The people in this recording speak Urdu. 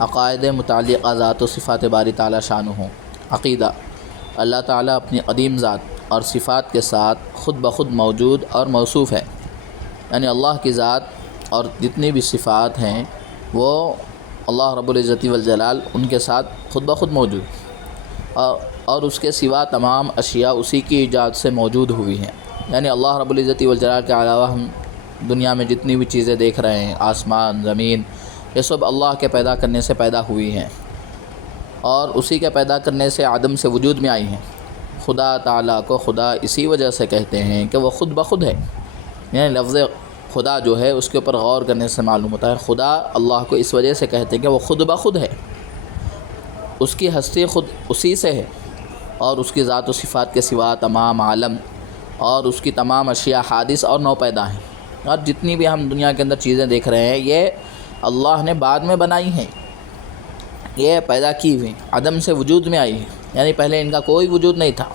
عقائد متعلقہ ذات و صفات باری تعالیٰ شانہ ہوں۔ عقیدہ: اللہ تعالیٰ اپنی قدیم ذات اور صفات کے ساتھ خود بخود موجود اور موصوف ہے، یعنی اللہ کی ذات اور جتنی بھی صفات ہیں وہ اللہ رب العزت والجلال ان کے ساتھ خود بخود موجود، اور اس کے سوا تمام اشیاء اسی کی ایجاد سے موجود ہوئی ہیں، یعنی اللہ رب العزت والجلال کے علاوہ ہم دنیا میں جتنی بھی چیزیں دیکھ رہے ہیں، آسمان، زمین، یہ سب اللہ کے پیدا کرنے سے پیدا ہوئی ہیں اور اسی کے پیدا کرنے سے عدم سے وجود میں آئی ہیں۔ خدا تعالیٰ کو خدا اسی وجہ سے کہتے ہیں کہ وہ خود بخود ہے، یعنی لفظ خدا جو ہے اس کے اوپر غور کرنے سے معلوم ہوتا ہے خدا اللہ کو اس وجہ سے کہتے ہیں کہ وہ خود بخود ہے، اس کی ہستی خود اسی سے ہے، اور اس کی ذات و صفات کے سوا تمام عالم اور اس کی تمام اشیاء حادث اور نو پیدا ہیں، اور جتنی بھی ہم دنیا کے اندر چیزیں دیکھ رہے ہیں یہ اللہ نے بعد میں بنائی ہیں، یہ پیدا کی ہوئی عدم سے وجود میں آئی ہیں، یعنی پہلے ان کا کوئی وجود نہیں تھا۔